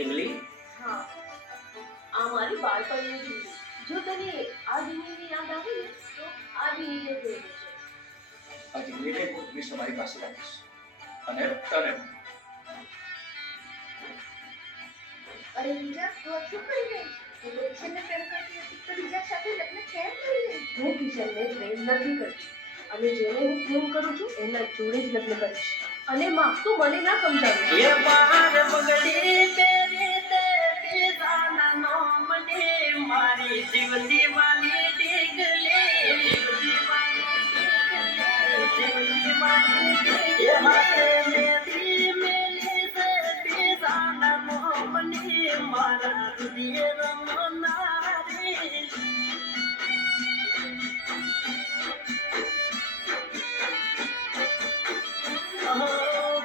ઢીંગલી હા, આ મારી બાળપણની ઢીંગલી. જો તને આ ઢીંગલીની યાદ આવે ને તો આ ઢીંગલીને જોઈ લેજે. આ ઢીંગલીને હું હંમેશા મારી પાસે રાખીશ અને તને અરે રીજા, તું આ શું કરી રહી છે? તું તો કિશનને પ્રેમ કરતી હતી તો રીજા સાથે લગ્ન કેમ કરી રહી? હું કિશનને પ્રેમ નથી કરતી અને જેને હું પ્રેમ કરું છું એના જોડે જ લગ્ન કરીશ. અને માં, તું મને ના સમજાવી. એ બાર પગડી પેરી તે પીસાના નોમને મારી જીવતી વાલી ઢીંગલી જીવતી વાલી ઢીંગલી એ હાથે મેરી મેલી તે પીસાના નોમને મારા હૃદય રમનારી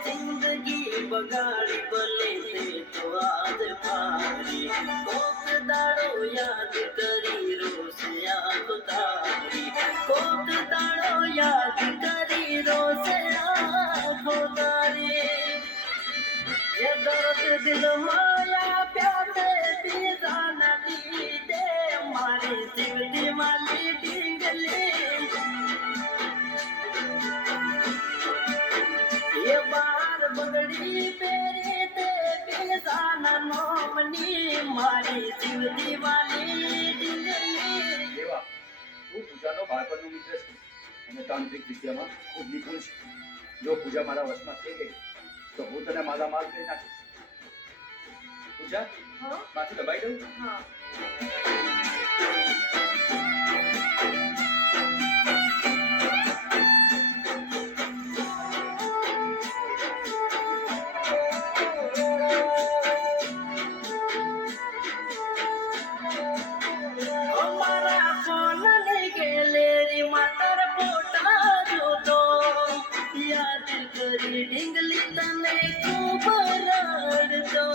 जिंदगी बगाड़ी बले थे तो आज भारी कोक दाड़ो याद करी रोज याद तारी कोक दाड़ो याद करी रोज याद तारी ये दर्द दिल माया प्यारे पीजा नदी दे मारी जीवती वाली ढींगली ये बार बगड़ी पेरी ते पीसाना नोमनी मारी जीवती वाली ढींगली દેવા હું પૂજાનો બાળપણનો મિત્ર છું અને તાંત્રિક વિદ્યામાં ખૂબ નિપુણ છું. જો પૂજા મારા વશમાં થઈ ગઈ તો હું તને માલામાલ કરી નાખીશ. પૂજા, હા માથું દબાઈ દઉં? હા. हमारा फोन लेके लेरी मातर पोटा जो तो याद करी ढींगली तने खूब रड़ दो